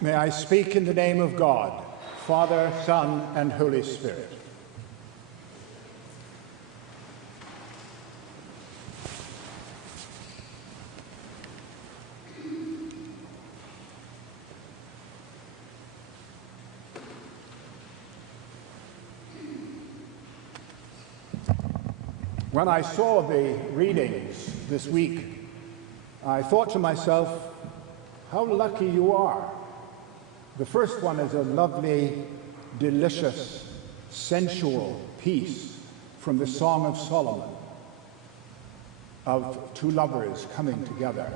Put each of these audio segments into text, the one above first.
May I speak in the name of God, Father, Son, and Holy Spirit. When I saw the readings this week, I thought to myself, how lucky you are. The first one is a lovely, delicious, sensual piece from the Song of Solomon, of two lovers coming together.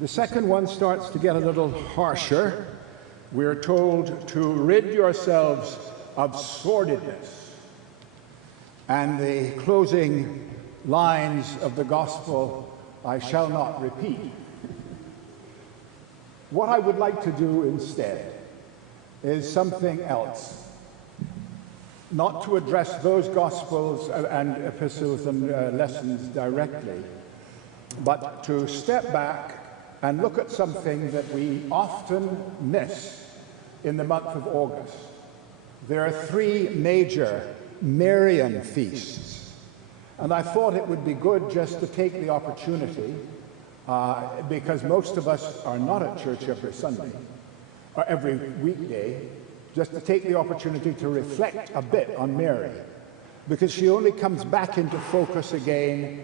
The second one starts to get a little harsher. We're told to rid yourselves of sordidness. And the closing lines of the Gospel, I shall not repeat. What I would like to do instead is something else. Not to address those Gospels and epistles and lessons directly, but to step back and look at something that we often miss in the month of August. There are three major Marian feasts, and I thought it would be good just to take the opportunity, because most of us are not at church every Sunday or every weekday, just to take the opportunity to reflect a bit on Mary, because she only comes back into focus again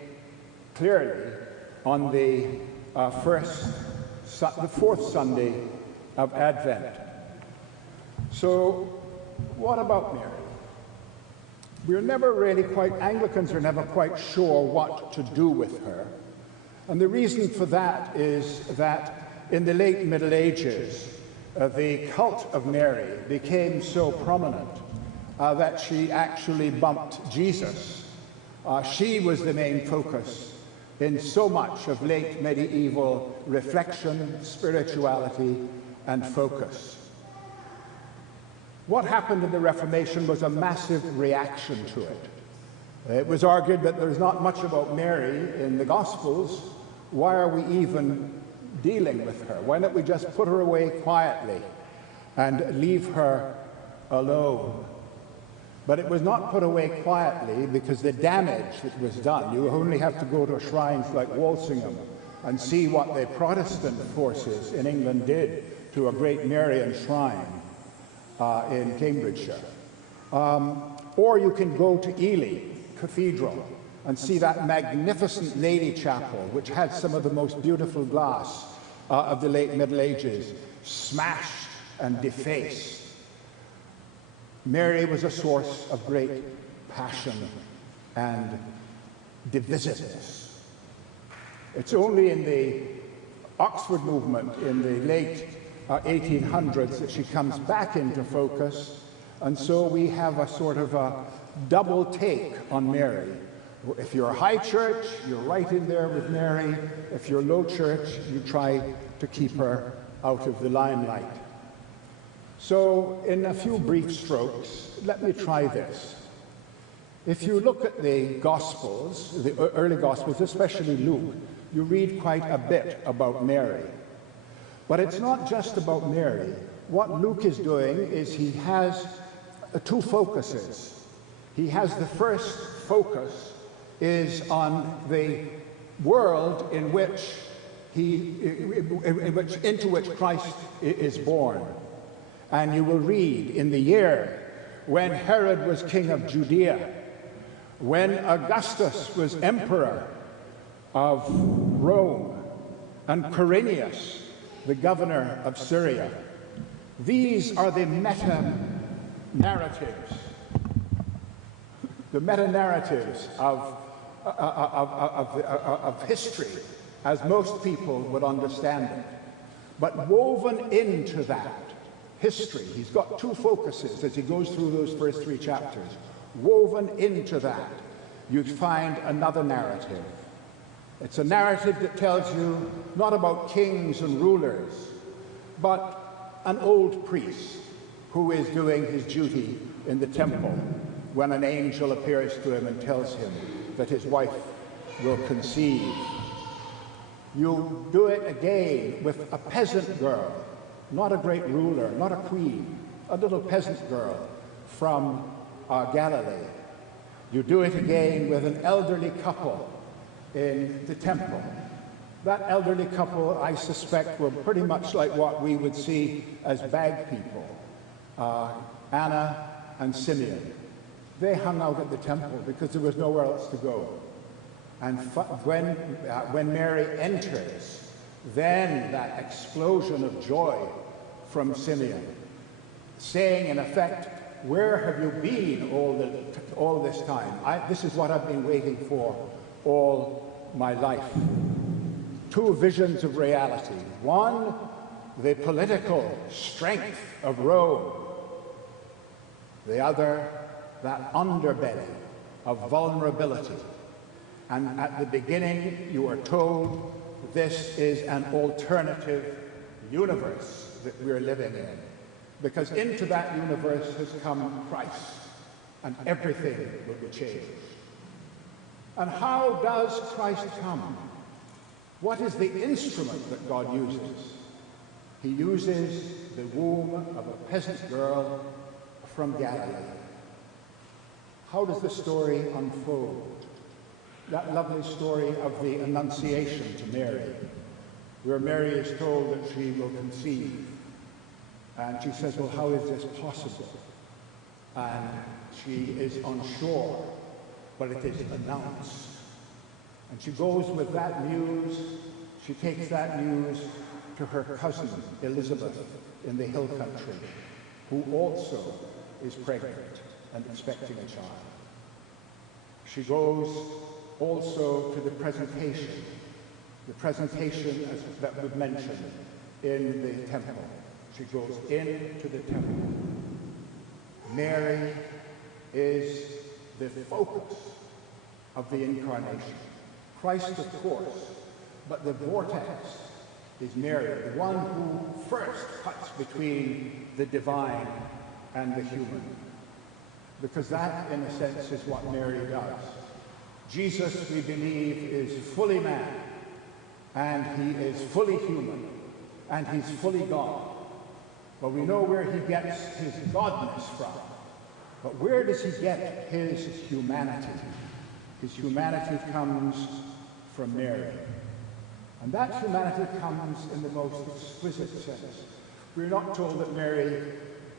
clearly on the fourth Sunday of Advent. So what about Mary? We're never really Anglicans are never quite sure what to do with her. And the reason for that is that in the late Middle Ages, the cult of Mary became so prominent that she actually bumped Jesus. She was the main focus in so much of late medieval reflection, spirituality, and focus. What happened in the Reformation was a massive reaction to it. It was argued that there's not much about Mary in the Gospels. Why are we even dealing with her? Why don't we just put her away quietly and leave her alone? But it was not put away quietly because the damage that was done, you only have to go to shrines like Walsingham and see what the Protestant forces in England did to a great Marian shrine in Cambridgeshire. Or you can go to Ely Cathedral and see that magnificent Lady Chapel, which had some of the most beautiful glass of the late Middle Ages, smashed and defaced. Mary was a source of great passion and divisiveness. It's only in the Oxford movement in the late 1800s that she comes back into focus, and so we have a sort of a double take on Mary. If you're high church, you're right in there with Mary. If you're low church, you try to keep her out of the limelight. So in a few brief strokes, let me try this. If you look at the Gospels, the early Gospels, especially Luke, you read quite a bit about Mary. But it's not just about Mary. What Luke is doing is he has two focuses. He has the first focus is on the world in which into which Christ is born. And you will read in the year when Herod was king of Judea, when Augustus was emperor of Rome, and Quirinius, the governor of Syria. These are the meta-narratives. The meta-narratives of history, as most people would understand it. But woven into that history, he's got two focuses as he goes through those first three chapters. Woven into that, you'd find another narrative. It's a narrative that tells you not about kings and rulers, but an old priest who is doing his duty in the temple when an angel appears to him and tells him that his wife will conceive. You do it again with a peasant girl, not a great ruler, not a queen, a little peasant girl from Galilee. You do it again with an elderly couple in the temple. That elderly couple, I suspect, were pretty much like what we would see as bag people, Anna and Simeon. They hung out at the temple because there was nowhere else to go. And when Mary enters, then that explosion of joy from Simeon, saying in effect, "Where have you been all this time? This is what I've been waiting for all my life." Two visions of reality. One, the political strength of Rome. The other, that underbelly of vulnerability. And at the beginning, you are told this is an alternative universe that we're living in. Because into that universe has come Christ, and everything will be changed. And how does Christ come? What is the instrument that God uses? He uses the womb of a peasant girl from Galilee. How does the story unfold? That lovely story of the Annunciation to Mary, where Mary is told that she will conceive. And she says, well, how is this possible? And she is unsure, but it is announced. And she goes with that news, she takes that news to her cousin, Elizabeth, in the hill country, who also is pregnant and expecting a child. She goes also to the presentation that was mentioned in the temple. She goes into the temple. Mary is the focus of the incarnation. Christ, of course, but the vortex is Mary, the one who first cuts between the divine and the human. Because that, in a sense, is what Mary does. Jesus, we believe, is fully man, and he is fully human, and he's fully God. But we know where he gets his godness from. But where does he get his humanity? His humanity comes from Mary. And that humanity comes in the most exquisite sense. We're not told that Mary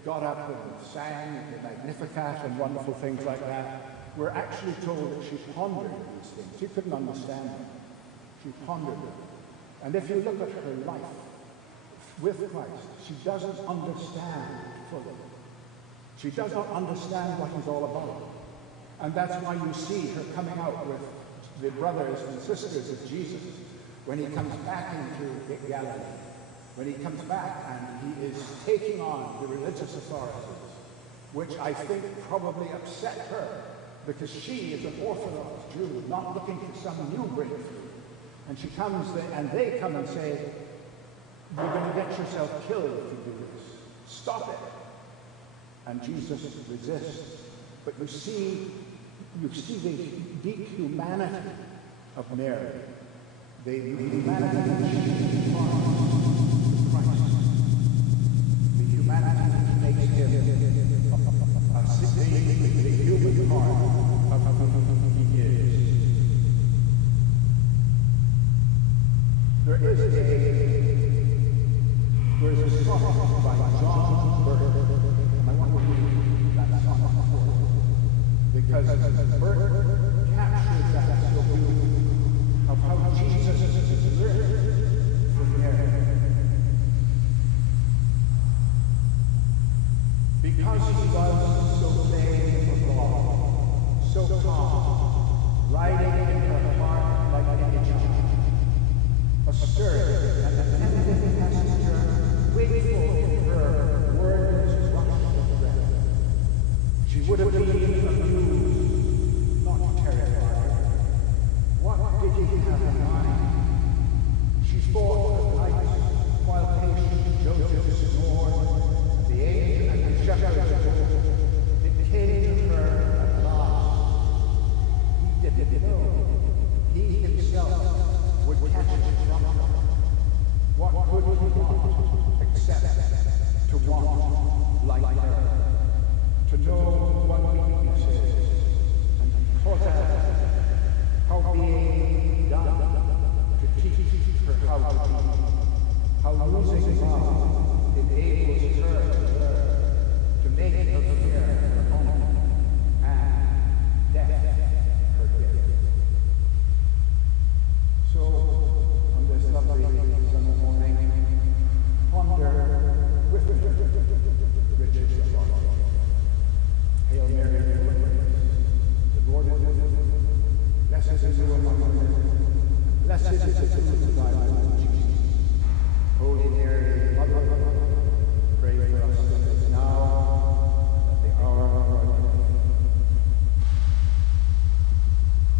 got up and sang the Magnificat and wonderful things like that. We're actually told that she pondered these things. She couldn't understand them. She pondered them. And if you look at her life with Christ, she doesn't understand fully. She does not understand what he's all about. And that's why you see her coming out with the brothers and sisters of Jesus when he comes back into Galilee. When he comes back and he is taking on the religious authorities, which I think probably upset her, because she is an Orthodox Jew, not looking for some new breakthrough. And she comes there, and they come and say, you're going to get yourself killed if you do this. Stop it. And Jesus resists. But you see the deep humanity of Mary. The humanity that she imparts to Christ. The humanity that makes him the human part of who he is. There's a song by John Burke, and I want to read that song for you, because Burke captures that so beautifully of how Jesus is lived from Mary. Because he was so vain of God, so calm, riding in her heart like any child, a stern and attentive passenger, wakeful in her wordless rush of breath. She would have been amused, not terrified. What did he have in mind? She thought of nights while patient Joseph snored, the angel and the shepherd. It came to her at last. He didn't know. He himself would catch it from how losing love enables her to make of fear her own, and death her gift. So, on this lovely summer morning, ponder with me the riches of our Lord. Hail Mary, full of grace, the Lord is with thee. Blessed is you among women, blessed is the fruit of thy womb.